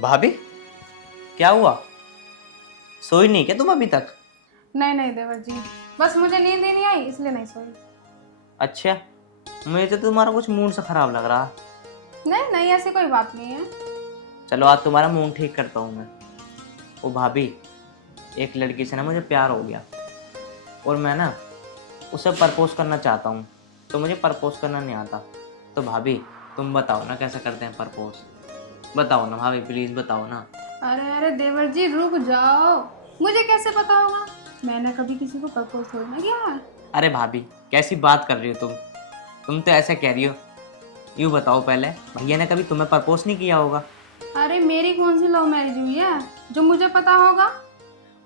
भाभी, क्या हुआ? सोई नहीं क्या तुम अभी तक? नहीं नहीं देवर जी, बस मुझे नींद ही नहीं आई इसलिए नहीं सोई। अच्छा, मुझे तो तुम्हारा कुछ मूड सा खराब लग रहा। नहीं नहीं, ऐसी कोई बात नहीं है। चलो आज तुम्हारा मूड ठीक करता हूँ मैं। ओ भाभी, एक लड़की से ना मुझे प्यार हो गया और मैं ना उसे प्रपोज करना चाहता हूँ, तो मुझे प्रपोज करना नहीं आता। तो भाभी, तुम बताओ ना कैसे करते हैं प्रपोज। बताओ ना भाभी, प्लीज बताओ ना। अरे अरे देवर जी रुक जाओ, मुझे कैसे पता होगा? मैंने कभी किसी को प्रपोज थोड़ी ना किया है। अरे भाभी, कैसी बात कर रही हो तुम? तुम तो ऐसे कह रही हो। यूँ बताओ, पहले भैया ने कभी तुम्हें प्रपोज नहीं किया होगा? अरे मेरी कौन सी लव मैरिज हुई है जो मुझे पता होगा?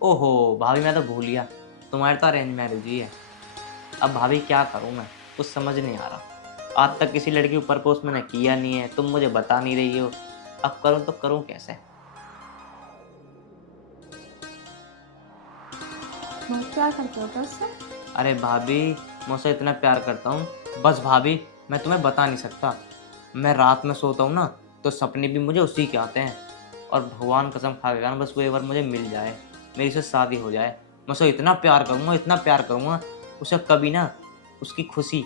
ओहो भाभी, मैं तो भूल गया, तुम्हारी तो अरेंज मैरिज ही है। अब भाभी क्या करूं मैं, कुछ समझ नहीं आ रहा। आज तक किसी लड़की को प्रपोज मैंने किया नहीं है, तुम मुझे बता नहीं रही हो। अब करूं तो करूं कैसे? तुम क्या करते हो उससे? अरे भाभी, मैं उससे इतना प्यार करता हूँ, बस भाभी मैं तुम्हें बता नहीं सकता। मैं रात में सोता हूँ ना, तो सपने भी मुझे उसी के आते हैं। और भगवान कसम खा के कहना, बस वो एक बार मुझे मिल जाए, मेरी से शादी हो जाए। मैं उसे इतना प्यार करूँगा, इतना प्यार करूँगा, उसे कभी ना उसकी खुशी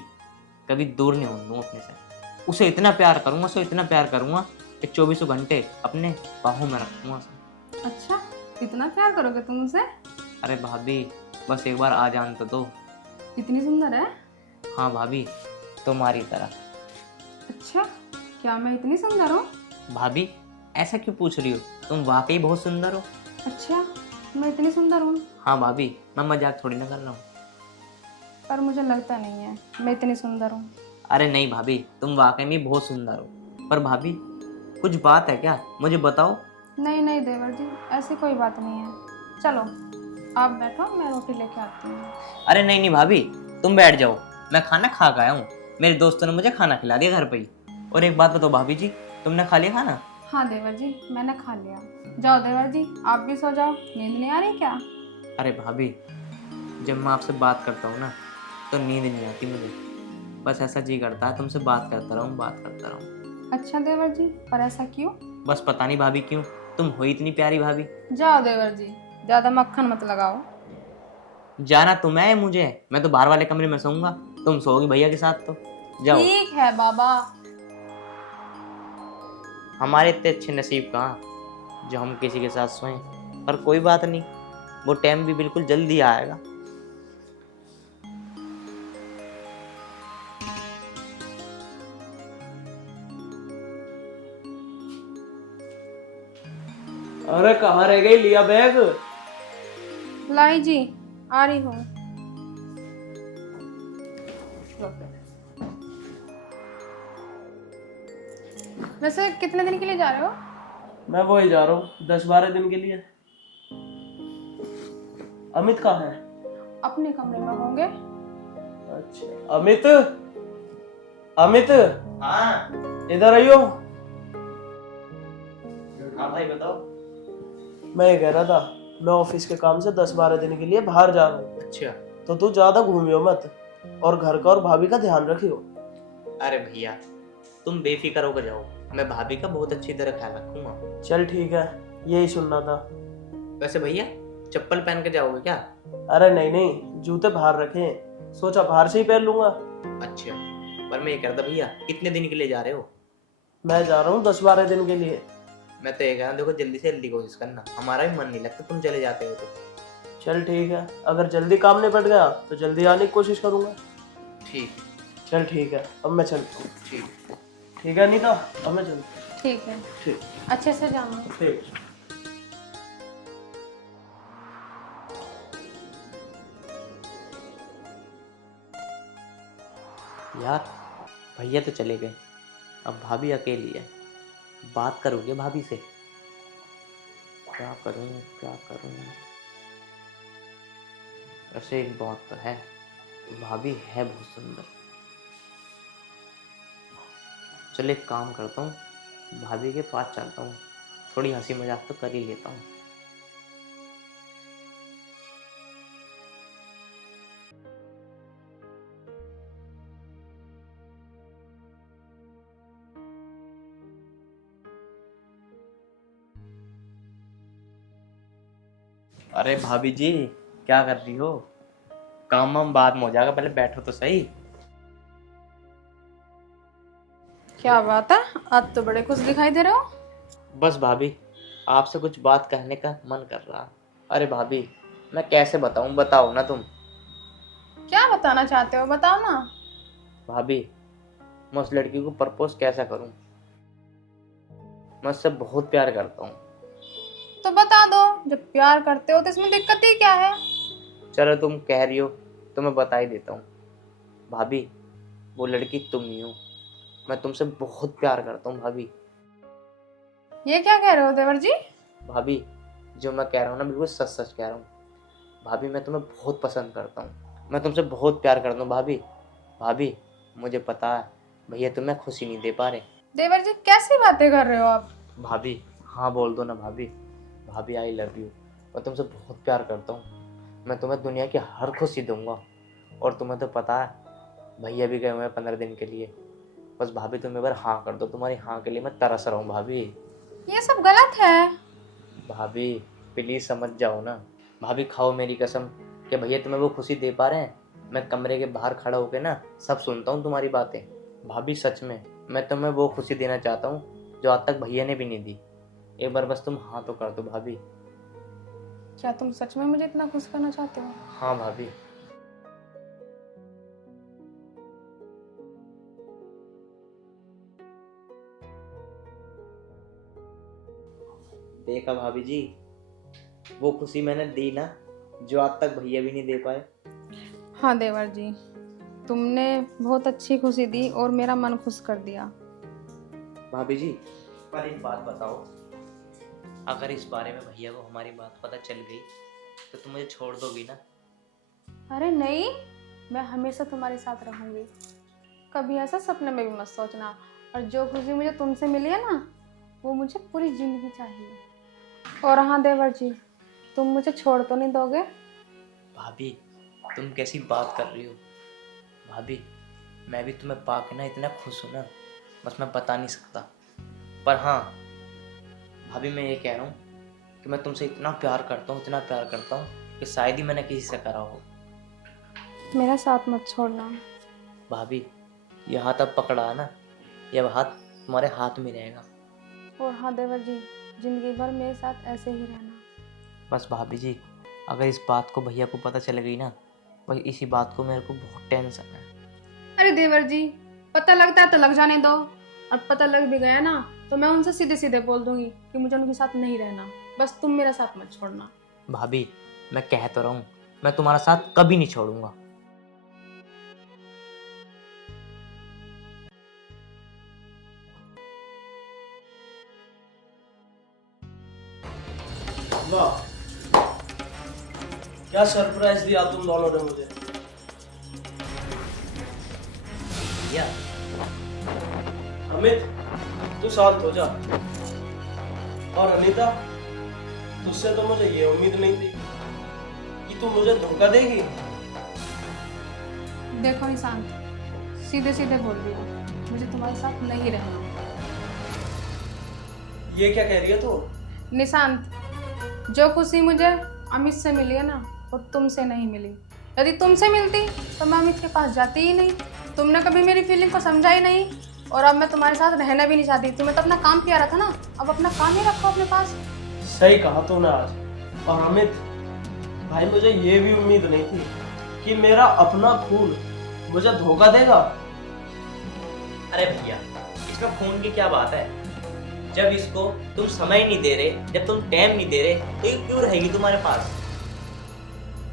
कभी दूर नहीं होने दूँ अपने से। उसे इतना प्यार करूँगा, उसे इतना प्यार करूँगा कि 24 घंटे अपने बाहों में रखूँगा उसे। अच्छा, इतना प्यार करोगे तुम उसे? अरे भाभी, बस एक बार आ जान तो दो। इतनी सुंदर है? हाँ भाभी, तुम्हारी तरह। अच्छा, क्या मैं इतनी सुंदर हूँ? भाभी, ऐसा क्यों पूछ रही हो? तुम वाकई बहुत सुंदर हो। अच्छा, मैं इतनी सुंदर हूँ? हाँ भाभी, मैं मजाक थोड़ी ना कर रहा हूँ। पर मुझे लगता नहीं है मैं इतनी सुंदर हूँ। अरे नहीं भाभी, तुम वाकई में बहुत सुंदर हो। पर भाभी, कुछ बात है क्या, मुझे बताओ। नहीं नहीं देवर जी, ऐसी कोई बात नहीं है। चलो आप बैठो, मैं रोटी लेके आती हूँ। अरे नहीं नहीं भाभी, तुम बैठ जाओ। मैं खाना खा के आया हूँ। मेरे दोस्तों ने मुझे खाना खिला दिया घर पे ही। और एक बात बताओ भाभी जी, तुमने खा लिया खाना? हाँ देवर जी, मैंने खा लिया। जाओ देवर जी, आप भी सो जाओ, नींद नहीं आ रही क्या? अरे भाभी, जब मैं आपसे बात करता हूँ ना, तो नींद नहीं आती मुझे। बस ऐसा जी करता है तुमसे बात करता रहूँ, बात करता रहूँ। अच्छा देवर जी, पर ऐसा क्यों? बस पता नहीं भाभी क्यों, तुम हो इतनी प्यारी भाभी। जाओ देवर जी, ज्यादा मक्खन मत लगाओ। जाना तुम्हें है मुझे, मैं तो बाहर वाले कमरे में सोऊंगा। तुम सोओगी भैया के साथ तो। जाओ। ठीक है बाबा। हमारे इतने अच्छे नसीब कहाँ जो हम किसी के साथ सोएं। पर कोई बात नहीं, वो टाइम भी बिल्कुल जल्दी आएगा। अरे कहाँ रह गई, लिया बैग? लाई जी, आ रही हूँ। वैसे कितने दिन के लिए जा रहे हो? मैं वही जा रहा हूँ 10-12 दिन के लिए। अमित कहाँ है? अपने कमरे में होंगे। अच्छा, अमित, अमित हाँ। इधर आइयो। हाँ भाई बताओ। मैं ये कह रहा था, मैं ऑफिस के काम से 10-12 दिन के लिए बाहर जा रहा हूँ, अच्छा। तो तू ज्यादा घूमियो मत, और घर का और भाभी का ध्यान रखियो। अरे भैया, तुम बेफिक्र होकर जाओ, मैं भाभी का बहुत अच्छी तरह ख्याल रखूंगा। चल ठीक है, यही सुनना था। वैसे भैया, चप्पल पहन के जाओगे क्या? अरे नहीं नहीं, जूते बाहर रखे, सोचा बाहर से ही पहन लूंगा। अच्छा, पर मैं ये कह रहा था भैया, कितने दिन के लिए जा रहे हो? मैं जा रहा हूँ 10-12 दिन के लिए। मैं तो ये कह रहा हूँ, देखो जल्दी से जल्दी कोशिश करना, हमारा भी मन नहीं लगता तुम चले जाते हो तो। चल ठीक है, अगर जल्दी काम निपट गया तो जल्दी आने की कोशिश करूंगा। ठीक। चल ठीक है, अब मैं चलता हूँ। ठीक। ठीक है नीता, अब मैं चलता हूँ। ठीक है, ठीक। अच्छे से जाना। ठीक। यार, भैया तो चले गए, अब भाभी अकेली है। बात करोगे भाभी से? क्या करूं, क्या करूं? वैसे एक बात तो है, भाभी है बहुत सुंदर। चल एक काम करता हूँ, भाभी के पास चलता हूँ, थोड़ी हंसी मजाक तो कर ही लेता हूँ। अरे भाभी जी, क्या कर रही हो? काम वाम बाद में हो जाएगा, पहले बैठो तो सही। क्या बात है, आज तो बड़े खुश दिखाई दे रहे हो। बस भाभी, आपसे कुछ बात कहने का मन कर रहा। अरे भाभी, मैं कैसे बताऊं, बताओ ना तुम। क्या बताना चाहते हो, बताओ ना। भाभी, मैं उस लड़की को प्रपोज कैसा करूं? मैं उससे बहुत प्यार करता हूँ। तो बता दो, जब प्यार करते हो तो इसमें दिक्कत ही क्या है। चलो तुम कह रही हो तो मैं बता ही देता हूँ। भाभी, वो लड़की तुम ही हो। मैं तुमसे बहुत प्यार करता हूँ भाभी। ये क्या कह रहे हो देवर जी। भाभी, जो मैं कह रहा हूँ ना, बिल्कुल सच सच कह रहा हूँ। भाभी, मैं तुम्हें बहुत पसंद करता हूँ। मैं तुमसे बहुत प्यार करता हूँ भाभी। भाभी, मुझे पता है भैया तुम्हें खुशी नहीं दे पा रहे। देवर जी कैसी बातें कर रहे हो आप। भाभी, हाँ बोल दो ना भाभी। भाभी, आई लव यू। मैं तुमसे बहुत प्यार करता हूँ। मैं तुम्हें दुनिया की हर खुशी दूंगा। और तुम्हें तो पता है भैया भी गए हुए हैं 15 दिन के लिए। बस भाभी, तुम एक बार हाँ कर दो। तुम्हारी हाँ के लिए मैं तरस रहा हूँ भाभी। ये सब गलत है। भाभी, प्लीज समझ जाओ ना। भाभी, खाओ मेरी कसम कि भैया तुम्हें वो खुशी दे पा रहे हैं। मैं कमरे के बाहर खड़ा होकर ना सब सुनता हूँ तुम्हारी बातें। भाभी, सच में मैं तुम्हें वो खुशी देना चाहता हूँ जो आज तक भैया ने भी नहीं दी। एक बार बस तुम हाँ तो कर दो भाभी। क्या तुम सच में मुझे इतना खुश करना चाहते हो। हाँ भाभी। देखा भाभी जी, वो खुशी मैंने दी ना जो आज तक भैया भी नहीं दे पाए। हाँ देवर जी, तुमने बहुत अच्छी खुशी दी और मेरा मन खुश कर दिया। भाभी जी, पर एक बात बताओ, अगर इस बारे में भैया को हमारी बात पता चल गई तो तुम मुझे छोड़ दोगी ना? अरे नहीं, मैं हमेशा तुम्हारे साथ रहूंगी। कभी ऐसा सपने में भी मत सोचना। और जो खुशी मुझे तुमसे मिली है ना, वो मुझे पूरी जिंदगी चाहिए। और हाँ देवर जी, तुम मुझे छोड़ तो नहीं दोगे। भाभी, तुम कैसी बात कर रही हो? भाभी, मैं भी तुम्हें पाके ना इतना खुश हूं ना, बस मैं बता नहीं सकता। पर हाँ भाभी, मैं ये कह रहा हूँ कि मैं तुमसे इतना प्यार करता हूँ, इतना प्यार करता हूँ कि शायद ही मैंने किसी से करा हो। मेरा साथ मत छोड़ना। भाभी, ये हाथ अब पकड़ा है ना, ये हाथ तुम्हारे हाथ में रहेगा। और हाँ देवर जी, जिंदगी भर मेरे साथ ऐसे ही रहना। बस भाभी जी, अगर इस बात को भैया को पता चल गई ना, बस इसी बात को मेरे को बहुत टेंशन है। अरे देवर जी, पता लगता है तो लग जाने दो। और पता लग भी गया ना तो मैं उनसे सीधे सीधे बोल दूंगी कि मुझे उनके साथ नहीं रहना। बस तुम मेरा साथ मत छोड़ना। भाभी, मैं कह तो रहा हूँ, मैं तुम्हारा साथ कभी नहीं छोड़ूंगा। वाह, क्या सरप्राइज दिया तुम दोनों ने मुझे। भैया, अमित, तू शांत हो जा। और अनीता, तुझसे तो मुझे ये उम्मीद नहीं थी कि तू मुझे धोखा देगी। देखो निशांत, सीधे सीधे बोल रही हूँ, मुझे तुम्हारे साथ नहीं रहना। ये क्या कह रही है तू? निशांत, जो खुशी मुझे अमित से मिली है ना, वो तुमसे नहीं मिली। यदि तुमसे मिलती तो मैं अमित के पास जाती ही नहीं। तुमने कभी मेरी फीलिंग को समझा ही नहीं। और अब मैं तुम्हारे साथ रहना भी नहीं चाहती। तुम्हें तो अपना काम किया रहा था ना, अब अपना काम ही रखो अपने पास। सही कहा तूने आज। और अमित भाई, मुझे ये भी उम्मीद नहीं थी कि मेरा अपना खून मुझे धोखा देगा। अरे भैया, इसमें खून की क्या बात है? जब इसको तुम समय नहीं दे रहे, जब तुम टाइम नहीं दे रहे, तो ये क्यों रहेगी तुम्हारे पास?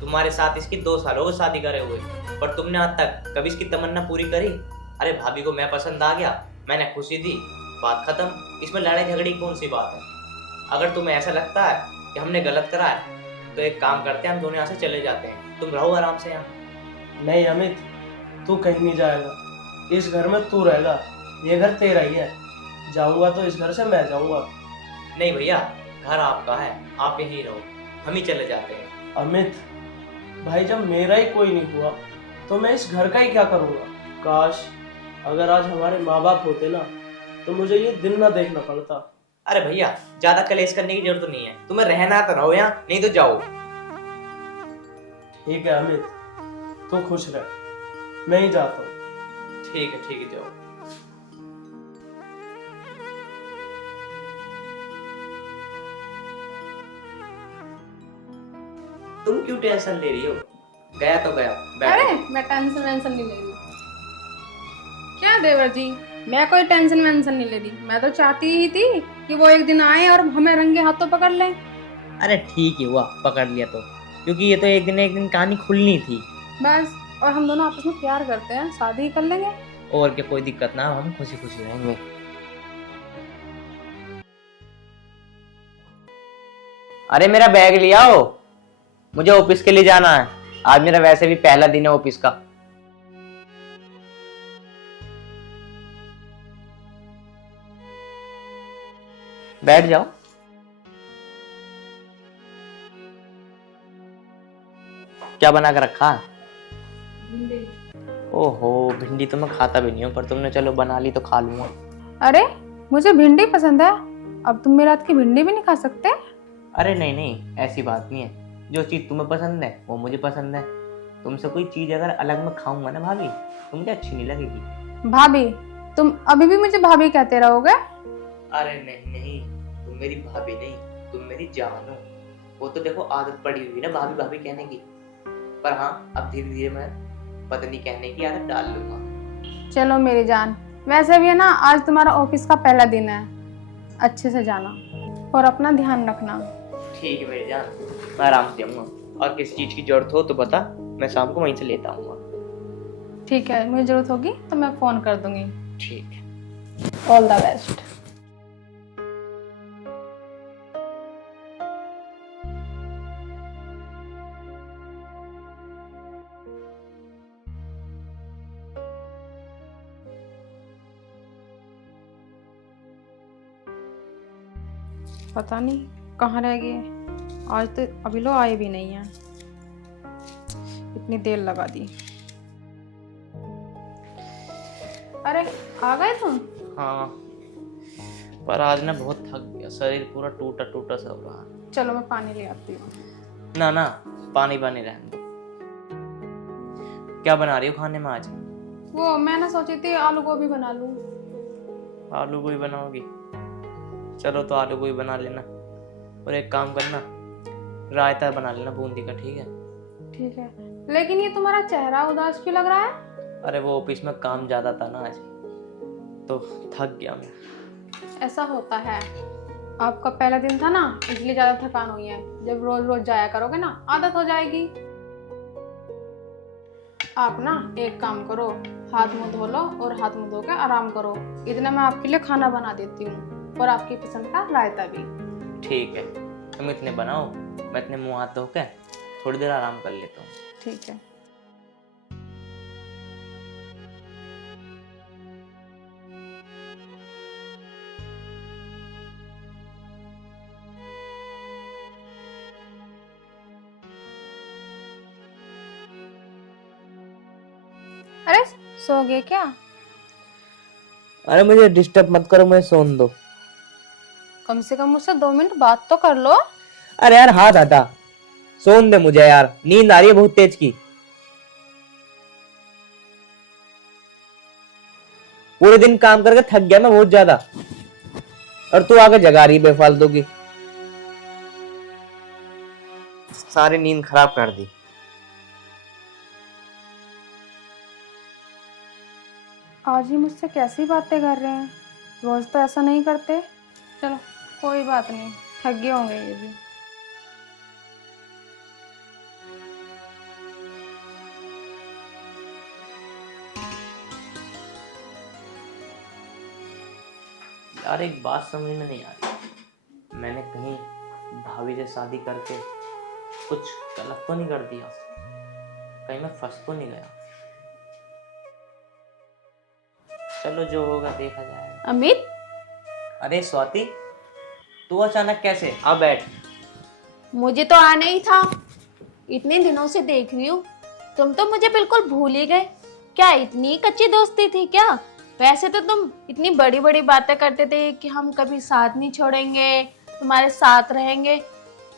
तुम्हारे साथ इसकी 2 साल हो गए शादी करे हुए, पर तुमने आज तक कभी इसकी तमन्ना पूरी करी? अरे भाभी को मैं पसंद आ गया, मैंने खुशी दी, बात खत्म। इसमें लड़ाई झगड़ी कौन सी बात है? अगर तुम्हें ऐसा लगता है कि हमने गलत करा है तो एक काम करते हैं, हम दोनों यहाँ से चले जाते हैं। तुम रहो आराम से यहाँ। नहीं अमित, तू कहीं नहीं जाएगा। इस घर में तू रहेगा, ये घर तेरा ही है। जाऊंगा तो इस घर से मैं जाऊंगा। नहीं भैया, घर आपका है, आप यहीं रहो, हम ही चले जाते हैं। अमित भाई, जब मेरा ही कोई नहीं हुआ तो मैं इस घर का ही क्या करूंगा। काश अगर आज हमारे माँ बाप होते ना, तो मुझे ये दिन ना देखना पड़ता। अरे भैया, ज्यादा कलेश करने की जरूरत नहीं है। तुम्हें रहना तो रहो यहाँ, नहीं तो जाओ। ठीक है अमित, तू खुश रह, मैं ही जाता हूँ। ठीक है जाओ। तुम क्यों टेंशन ले रही हो? गया तो गया, अरे बैठो। मैं टेंशन वेंशन नहीं ले रही। क्या देवर जी, मैं कोई टेंशन वेंशन नहीं ले रही। मैं तो चाहती ही थी कि वो एक दिन आए और हमें रंगे हाथों पकड़ लें। अरे ठीक है हुआ, पकड़ लिया तो, क्योंकि ये तो एक दिन कहानी खुलनी थी। बस, और हम दोनों आपस में प्यार करते हैं, शादी कर लेंगे। और क्या, कोई दिक्कत ना, हम खुशी खुशी रहेंगे। अरे मेरा बैग ले आओ, मुझे ऑफिस के लिए जाना है। आज मेरा वैसे भी पहला दिन है ऑफिस का। बैठ जाओ। क्या बना कर रखा है? ओहो, भिंडी तो मैं खाता भी नहीं हूँ, पर तुमने चलो बना ली तो खा लूंगा। अरे मुझे भिंडी पसंद है, अब तुम मेरे हाथ की भिंडी भी नहीं खा सकते? अरे नहीं, ऐसी बात नहीं है। जो चीज तुम्हें पसंद है वो मुझे पसंद है। तुमसे कोई चीज अगर अलग मैं खाऊंगा ना भाभी, तो मुझे अच्छी नहीं लगेगी। भाभी? तुम अभी भी मुझे भाभी कहते रहोगे? अरे नहीं, तुम मेरी भाभी नहीं, तुम मेरी जान हो। वो तो देखो आदत पड़ी हुई ना भाभी भाभी कहने की, पर हाँ अब धीरे धीरे मैं पत्नी कहने की आदत डाल लूंगा। चलो मेरी जान, वैसे भी है ना, आज तुम्हारा ऑफिस का पहला दिन है, अच्छे से जाना और अपना ध्यान रखना। ठीक है मेरी जान, मैं आराम से जाऊंगा, और किसी चीज की जरूरत हो तो बता, मैं शाम को वहीं से लेता आऊंगा। ठीक है, मुझे जरूरत होगी तो मैं फोन कर दूंगी। ठीक है, ऑल द बेस्ट। पता नहीं कहाँ रह गए, आज तो अभी लोग आए भी नहीं हैं, इतनी देर लगा दी। अरे आ गए तुम? हाँ, पर आज ना बहुत थक गया, शरीर पूरा टूटा टूटा सा हो रहा है। चलो मैं पानी ले आती हूँ। ना, पानी रहने दो। क्या बना रही हो खाने में आज? वो मैं ना सोची थी आलू गोभी बना लूँ। आलू गोभी बनाओगी? चलो तो आलू गोभी बना लेना, और एक काम करना, रायता बना लेना बूंदी का, ठीक है? ठीक है, लेकिन ये तुम्हारा चेहरा उदास क्यों लग रहा है? अरे वो ऑफिस में काम ज्यादा था ना आज, तो थक गया मैं। ऐसा होता है, आपका पहला दिन था ना, इसलिए ज्यादा थकान हुई है। जब रोज रोज जाया करोगे ना, आदत हो जाएगी। आप ना एक काम करो, हाथ मुंह धो लो और हाथ मुंह धो के आराम करो। इतना मैं आपके लिए खाना बना देती हूँ, और आपकी पसंद का रायता भी। ठीक है, तुम इतने बनाओ, मैं इतने मुंह हाथ धो के थोड़ी देर आराम कर लेता हूँ। ठीक है। अरे सो गए क्या? अरे मुझे डिस्टर्ब मत करो, मुझे सोने दो। कम से कम मुझसे 2 मिनट बात तो कर लो। अरे यार हाथ हटा, सोने दे मुझे यार, नींद आ रही है बहुत तेज की। पूरे दिन काम करके थक गया मैं बहुत ज्यादा, और तू आके जगा रही बेफालतू की, सारी नींद खराब कर दी। आज ही मुझसे कैसी बातें कर रहे हैं, रोज तो ऐसा नहीं करते। चलो कोई बात नहीं, थक गए होंगे ये भी। यार एक बात समझ में नहीं आ रही, मैंने कहीं भाभी से शादी करके कुछ गलत तो नहीं कर दिया? कहीं मैं फंस तो नहीं गया? चलो जो होगा देखा जाएगा। अमित, अरे स्वाति, तू अचानक कैसे? आ बैठ। मुझे तो आना ही था, इतने दिनों से देख रही हूँ, तुम तो मुझे बिल्कुल भूल ही गए। क्या इतनी कच्ची दोस्ती थी क्या? वैसे तो तुम इतनी बड़ी बड़ी बातें करते थे कि हम कभी साथ नहीं छोड़ेंगे, तुम्हारे साथ रहेंगे।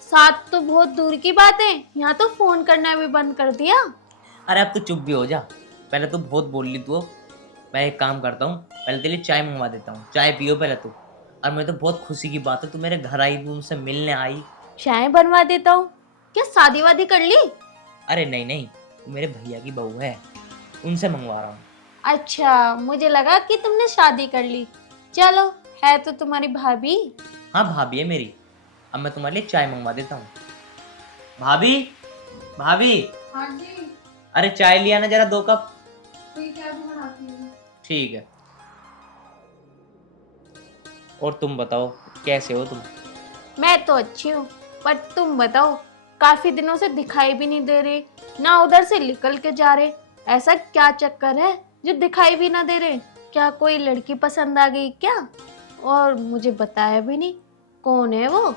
साथ तो बहुत दूर की बात है, यहाँ तो फोन करना भी बंद कर दिया। अरे अब तो चुप भी हो जा, पहले तो बहुत बोल ली तू। मैं एक काम करता हूँ, पहले तेरे लिए चाय मंगवा देता हूँ, चाय पियो पहले तू। और मुझे तो बहुत खुशी की बात है, तू मेरे घर आई भी, उनसे मिलने आई। चाय बनवा देता हूँ? क्या शादी वादी कर ली? अरे नहीं नहीं, वो मेरे भैया की बहू है, उनसे मंगवा रहा हूँ। अच्छा, मुझे लगा कि तुमने शादी कर ली। चलो, है तो तुम्हारी भाभी। हाँ भाभी है मेरी। अब मैं तुम्हारे लिए चाय मंगवा देता हूँ। भाभी, भाभी, हाँ जी, अरे चाय लिया ना जरा 2 कप। ठीक है, अभी बनाती हूँ। ठीक है। और तुम बताओ, कैसे हो तुम? मैं तो अच्छी हूँ, पर तुम बताओ, काफी दिनों से दिखाई भी नहीं दे रहे, ना उधर से निकल के जा रहे। ऐसा क्या चक्कर है जो दिखाई भी ना दे रहे? क्या कोई लड़की पसंद आ गई क्या? और मुझे बताया भी नहीं, कौन है वो?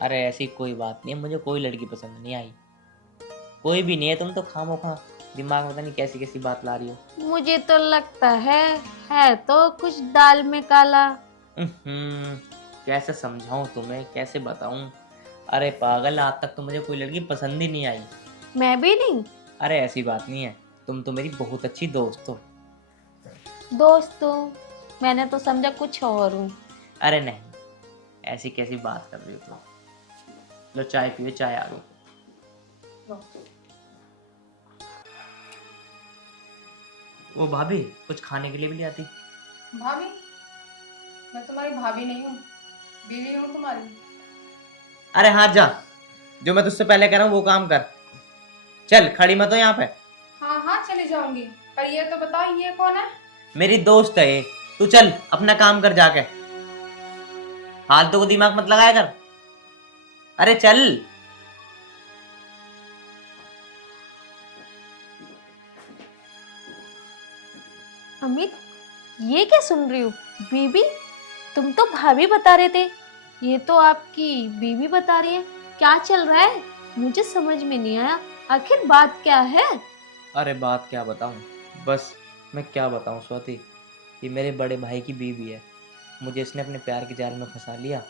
अरे ऐसी कोई बात नहीं है, मुझे कोई लड़की पसंद नहीं आई, कोई भी नहीं है। तुम तो खामोखा दिमाग में पता नहीं कैसी कैसी बात ला रही हो। मुझे तो लगता है तो कुछ दाल में काला। कैसे समझाऊं तुम्हें, कैसे बताऊं? अरे पागल, आज तक तो मुझे कोई लड़की पसंद ही नहीं आई। मैं भी नहीं। अरे ऐसी बात नहीं है, तुम तो मेरी बहुत अच्छी दोस्त हो। दोस्तों, मैंने तो समझा कुछ और हूँ। अरे नहीं, ऐसी कैसी बात कर रही हो तुम? लो चाय पियो, चाय आ गई। वो भाभी, कुछ खाने के लिए भी ले आती। भाभी? मैं तुम्हारी भाभी नहीं हूँ, बीवी हूँ तुम्हारी। अरे हाँ जा, जो मैं तुझसे पहले कह रहा हूँ वो काम कर। चल, खड़ी मत हो यहाँ पे। हाँ हाँ, चली जाऊंगी, पर ये तो बताओ ये कौन है? मेरी दोस्त है ये। तू चल अपना काम कर जाके, फालतू को दिमाग मत लगाया कर। अरे चल। अमित, ये क्या सुन रही हूँ? बीबी? तुम तो भाभी बता रहे थे, ये तो आपकी बीबी बता रही है। क्या चल रहा है? मुझे समझ में नहीं आया, आखिर बात क्या है? अरे बात क्या बताऊं, बस मैं क्या बताऊं स्वाति, ये मेरे बड़े भाई की बीवी है। मुझे इसने अपने प्यार के जाल में फंसा लिया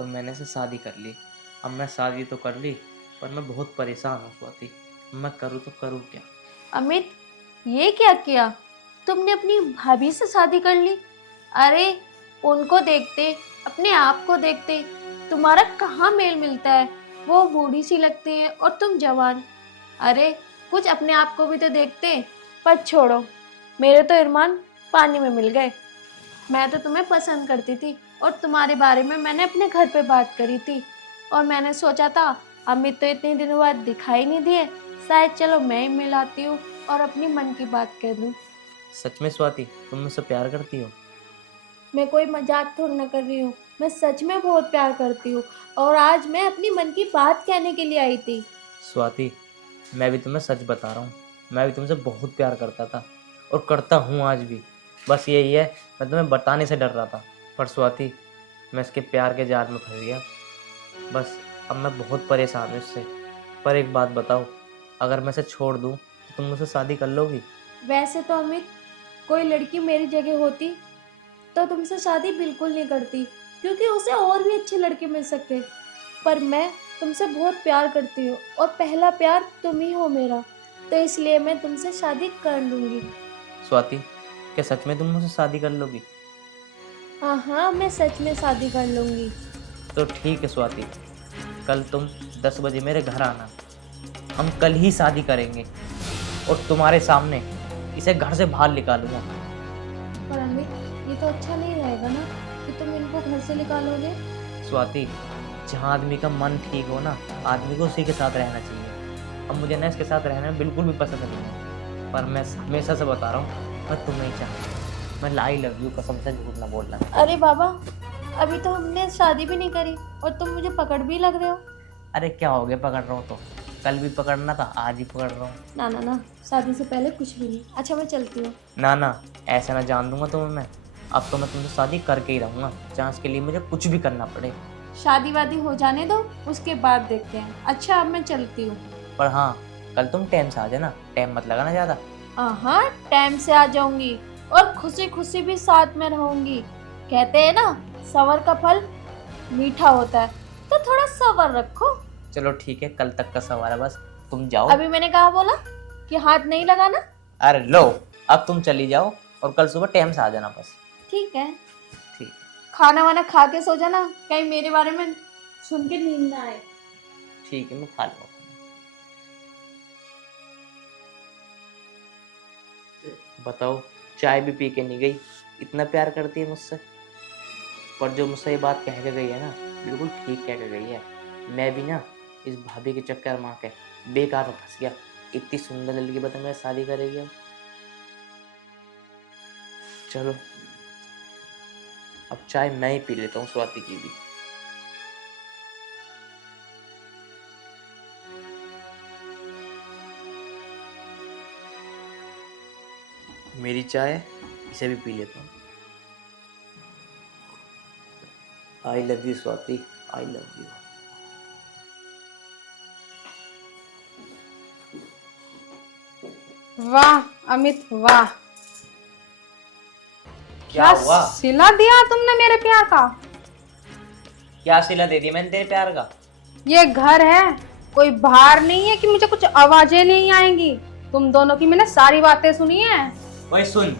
और मैंने इसे शादी कर ली। अब मैं शादी तो कर ली, पर मैं बहुत परेशान हूँ स्वाति। मैं करूँ तो करूँ क्या? अमित, ये क्या किया? तुमने अपनी भाभी से शादी कर ली? अरे, उनको देखते, अपने आप को देखते, तुम्हारा कहाँ मेल मिलता है? वो बूढ़ी सी लगती है और तुम जवान। अरे, कुछ अपने आप को भी तो देखते। पर छोड़ो, मेरे तो इरमान पानी में मिल गए। मैं तो तुम्हें पसंद करती थी और तुम्हारे बारे में मैंने अपने घर पे बात करी थी, और मैंने सोचा था अमित तो इतने दिनों बाद दिखाई नहीं दिए, शायद चलो मैं ही मिलाती हूँ और अपनी मन की बात कह दूँ। सच में स्वाति, तुम मुझसे प्यार करती हो? मैं कोई मजाक थोड़ी ना कर रही हूँ, मैं सच में बहुत प्यार करती हूँ, और आज मैं अपनी मन की बात कहने के लिए आई थी। स्वाति, मैं भी तुम्हें सच बता रहा हूँ, मैं भी तुमसे बहुत प्यार करता था और करता हूँ आज भी। बस यही है, मैं तुम्हें बताने से डर रहा था। पर स्वाति, मैं इसके प्यार के जाल में फंस गया। बस अब मैं बहुत परेशान हूँ इससे। पर एक बात बताओ, अगर मैं इसे छोड़ दूँ तो तुम मुझसे शादी कर लोगी? वैसे तो अमित, कोई लड़की मेरी जगह होती तो तुमसे शादी बिल्कुल नहीं करती, क्योंकि उसे और भी अच्छे लड़के मिल सकते। पर मैं तुमसे बहुत प्यार करती हूँ और पहला प्यार तुम ही हो मेरा, तो इसलिए मैं तुमसे शादी कर लूँगी। स्वाति, क्या सच में तुम मुझसे शादी कर लोगी? हाँ हाँ, मैं सच में शादी कर लूँगी। तो ठीक है स्वाति, कल तुम 10 बजे मेरे घर आना। हम कल ही शादी करेंगे और तुम्हारे सामने इसे घर से बाहर निकालूंगा। पर अमित, ये तो अच्छा नहीं रहेगा ना कि तुम इनको घर से निकालोगे। स्वाति, जहाँ आदमी का मन ठीक हो ना, आदमी को उसी के साथ रहना चाहिए। अब मुझे ना इसके साथ रहना बिल्कुल भी पसंद नहीं है, पर मैं हमेशा से बता रहा हूँ, मैं तुम्हें ही चाहता हूँ। मैं लाई लव यू कसम से झूठ ना बोलना। अरे बाबा, अभी तो हमने शादी भी नहीं करी और तुम मुझे पकड़ भी लग रहे हो। अरे क्या हो गया, पकड़ रहा हूँ तो? कल भी पकड़ना था, आज ही पकड़ रहा हूँ। ना ना ना, शादी से पहले कुछ भी नहीं। अच्छा, मैं चलती हूँ। ना ना, ऐसा ना जान दूंगा तुम्हें मैं। अब तो मैं तुमसे शादी करके ही रहूँगा, चाहे उसके लिए मुझे कुछ भी करना पड़े। शादी वादी हो जाने दो, उसके बाद देखते हैं। अच्छा, अब मैं चलती हूँ। पर हाँ, कल तुम टाइम से आ जाना, टाइम मत लगाना ज़्यादा। हाँ, टाइम से आ जाऊंगी और खुशी खुशी भी साथ में रहूंगी। कहते हैं ना, सबर का फल मीठा होता है, तो थोड़ा सब्र रखो। चलो ठीक है, कल तक का सवाल है, बस तुम जाओ। अभी मैंने कहा बोला कि हाथ नहीं लगाना। अरे लो, अब तुम चली जाओ और कल सुबह टाइम से आ जाना बस। ठीक है, ठीक। खाना वाना खा के सो जाना, कहीं मेरे बारे में सुन के नींद ना आए। ठीक है, मैं खा लूँगा। बताओ, चाय भी पी के नहीं गई, इतना प्यार करती है मुझसे। पर जो मुझसे ये बात कह के गई है ना, बिल्कुल ठीक कह के गई है। मैं भी ना इस भाभी के चक्कर मार के बेकार में फंस गया। इतनी सुंदर लड़की बता मेरे शादी करेगी अब। चलो अब चाय मैं ही पी लेता हूँ, स्वाति की भी। मेरी चाय इसे भी पी लेता हूँ। I love you Swati, I love you. वाह अमित वाह, क्या हुआ? सिला दिया तुमने मेरे प्यार का। क्या सिला दे दी मैंने तेरे प्यार का? ये घर है, कोई बाहर नहीं है कि मुझे कुछ आवाजें नहीं आएंगी। तुम दोनों की मैंने सारी बातें सुनी है। ओए सुन,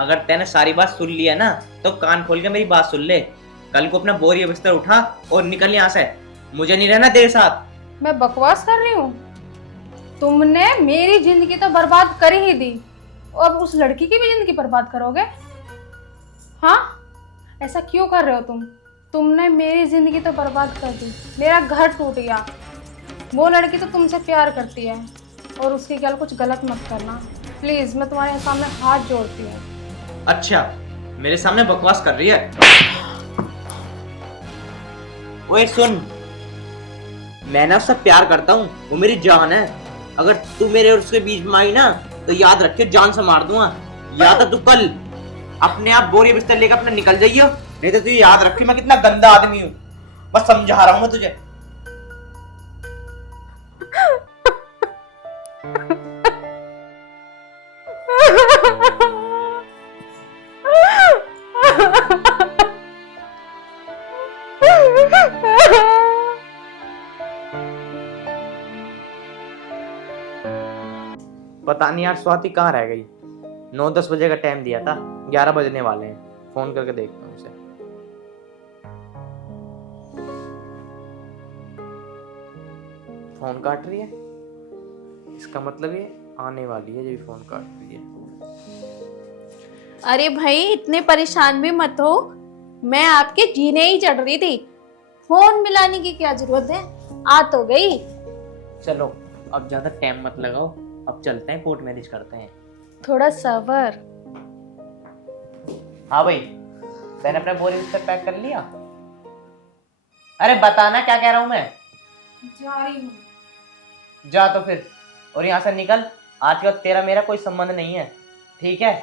अगर तैने सारी बात सुन लिया ना तो कान खोल के मेरी बात सुन ले। कल को अपना बोरी बिस्तर उठा और निकल यहाँ से, मुझे नहीं रहना तेरे साथ। मैं बकवास कर रही हूँ? तुमने मेरी जिंदगी तो बर्बाद कर ही दी, और उस लड़की की भी जिंदगी बर्बाद करोगे? हाँ, ऐसा क्यों कर रहे हो तुम? तुमने मेरी जिंदगी तो बर्बाद कर दी, मेरा घर टूट गया। वो लड़की तो तुमसे प्यार करती है, और उसकी गल कुछ गलत मत करना प्लीज, मैं तुम्हारे सामने हाथ जोड़ती हूँ। अच्छा, मेरे सामने बकवास कर रही है? ओए सुन, मैं ना उससे प्यार करता हूँ, वो मेरी जान है। अगर तू मेरे और उसके बीच में आई ना तो याद रखियो, जान से मार दूंगा। या तो तू कल अपने आप बोरी बिस्तर लेकर अपने निकल जाइयो, नहीं तो तू याद रखियो मैं कितना गंदा आदमी हूँ। बस समझा रहा हूँ मैं तुझे। पता नहीं यार स्वाति कहाँ रह गई। 9-10 बजे का टाइम दिया था, 11 बजने वाले हैं। फोन करके देखता हूँ उसे। फोन काट रही है, इसका मतलब ये आने वाली है जब फोन काट रही है। अरे भाई इतने परेशान भी मत हो, मैं आपके जीने ही चढ़ रही थी। फोन मिलाने की क्या जरूरत है, आ तो गई। चलो अब ज्यादा टाइम मत लगाओ, अब चलते हैं, कोर्ट मैरिज करते हैं। थोड़ा सबर। हाँ भाई, मैंने अपना बोरी बिस्तर पैक कर लिया। अरे बताना क्या कह रहा हूँ मैं। जा रही हूँ। जा तो फिर, और यहाँ से निकल। आज के बाद तेरा मेरा कोई संबंध नहीं है, ठीक है?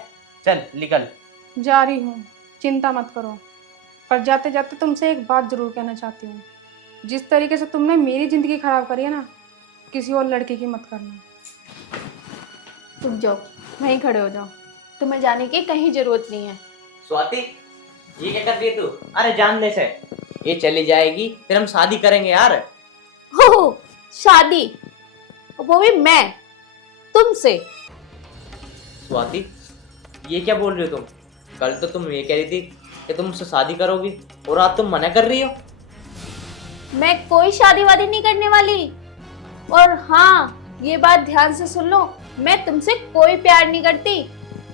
चल निकल। जा रही हूँ, चिंता मत करो। पर जाते जाते तुमसे एक बात जरूर कहना चाहती हूँ। जिस तरीके से तुमने मेरी जिंदगी खराब करी है ना, किसी और लड़के की मत करना। तुम जाओ, वहीं खड़े हो जाओ, तुम्हें जाने की कहीं जरूरत नहीं है। स्वाति, ये क्या कर रही है तू? अरे जानने से ये चली जाएगी, फिर हम शादी करेंगे यार। हो शादी, वो भी मैं तुमसे। स्वाति, ये क्या बोल रही हो तुम? कल तो तुम ये कह रही थी कि तुम मुझसे शादी करोगी, और आज तुम मना कर रही हो। मैं कोई शादी वादी नहीं करने वाली। और हाँ, ये बात ध्यान से सुन लो, मैं तुमसे कोई प्यार नहीं करती।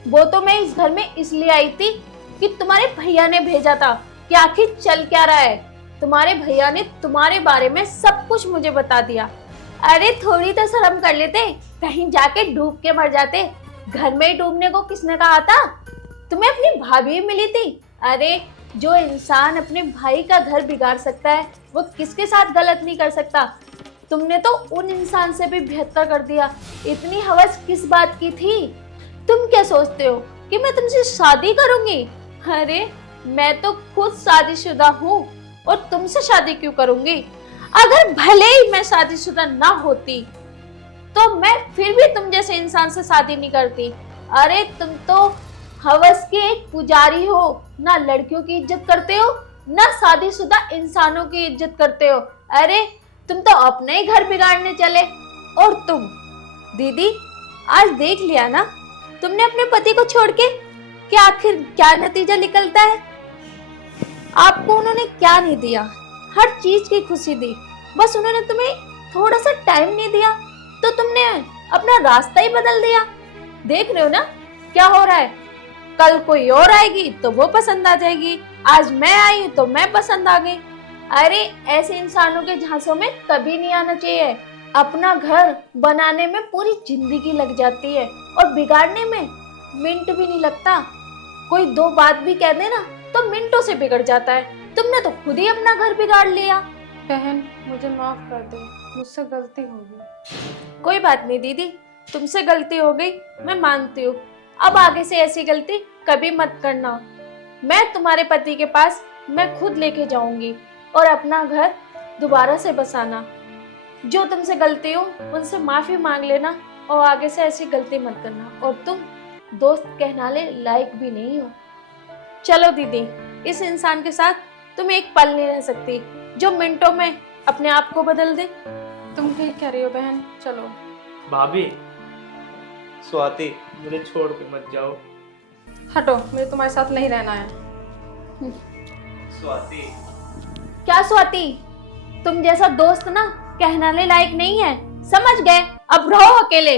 वो तो मैं इस घर में इसलिए आई थी कि तुम्हारे भैया ने भेजा था कि आखिर चल क्या रहा है। तुम्हारे भैया ने तुम्हारे बारे में सब कुछ मुझे बता दिया। अरे थोड़ी तो शर्म कर लेते, कहीं जाके डूब के मर जाते। घर में ही डूबने को किसने कहा था? तुम्हें अपनी भाभी मिली थी। अरे जो इंसान अपने भाई का घर बिगाड़ सकता है, वो किसके साथ गलत नहीं कर सकता। तुमने तो उन इंसान से भी बेहतर कर दिया। इतनी हवस किस बात की थी? तुम क्या सोचते हो कि मैं तुमसे शादी करूंगी? अरे मैं तो खुद शादीशुदा हूँ, और तुमसे शादी क्यों करूंगी? अगर भले ही मैं शादीशुदा ना होती तो मैं फिर भी तुम जैसे इंसान से शादी नहीं करती। अरे तुम तो हवस के एक पुजारी हो, ना लड़कियों की इज्जत करते हो, ना शादीशुदा इंसानों की इज्जत करते हो। अरे तुम तो अपने ही घर बिगाड़ने चले। और तुम दीदी, आज देख लिया ना तुमने अपने पति को छोड़ के कि आखिर क्या नतीजा निकलता है। आपको उन्होंने क्या नहीं दिया, हर चीज की खुशी दी, बस उन्होंने तुम्हें थोड़ा सा टाइम नहीं दिया तो तुमने अपना रास्ता ही बदल दिया। देख रहे हो ना क्या हो रहा है। कल कोई और आएगी तो वो पसंद आ जाएगी, आज मैं आई हूं तो मैं पसंद आ गई। अरे ऐसे इंसानों के झांसों में कभी नहीं आना चाहिए। अपना घर बनाने में पूरी जिंदगी लग जाती है और बिगाड़ने में मिनट भी नहीं लगता। कोई दो बात भी कह दे ना तो मिनटों से बिगड़ जाता है। तुमने तो खुद ही अपना घर बिगाड़ लिया। बहन मुझे माफ कर दे, मुझसे गलती हो गई। कोई बात नहीं दीदी, तुमसे गलती हो गई मैं मानती हूँ। अब आगे से ऐसी गलती कभी मत करना। मैं तुम्हारे पति के पास मैं खुद लेके जाऊंगी और अपना घर दोबारा से बसाना। जो तुमसे गलती हो उनसे माफी मांग लेना और आगे से ऐसी गलती मत करना। और तुम दोस्त कहलाने लायक भी नहीं हो। चलो दीदी, इस इंसान के साथ तुम एक पल नहीं रह सकती जो मिनटों में अपने आप को बदल दे। तुम ठीक कह रही हो बहन, चलो। भाभी, स्वाति, मुझे छोड़ के मत जाओ। हटो, मुझे तुम्हारे साथ नहीं रहना है। स्वाति, क्या स्वाति, तुम जैसा दोस्त ना कहलाने लायक नहीं है, समझ गए? अब रहो अकेले।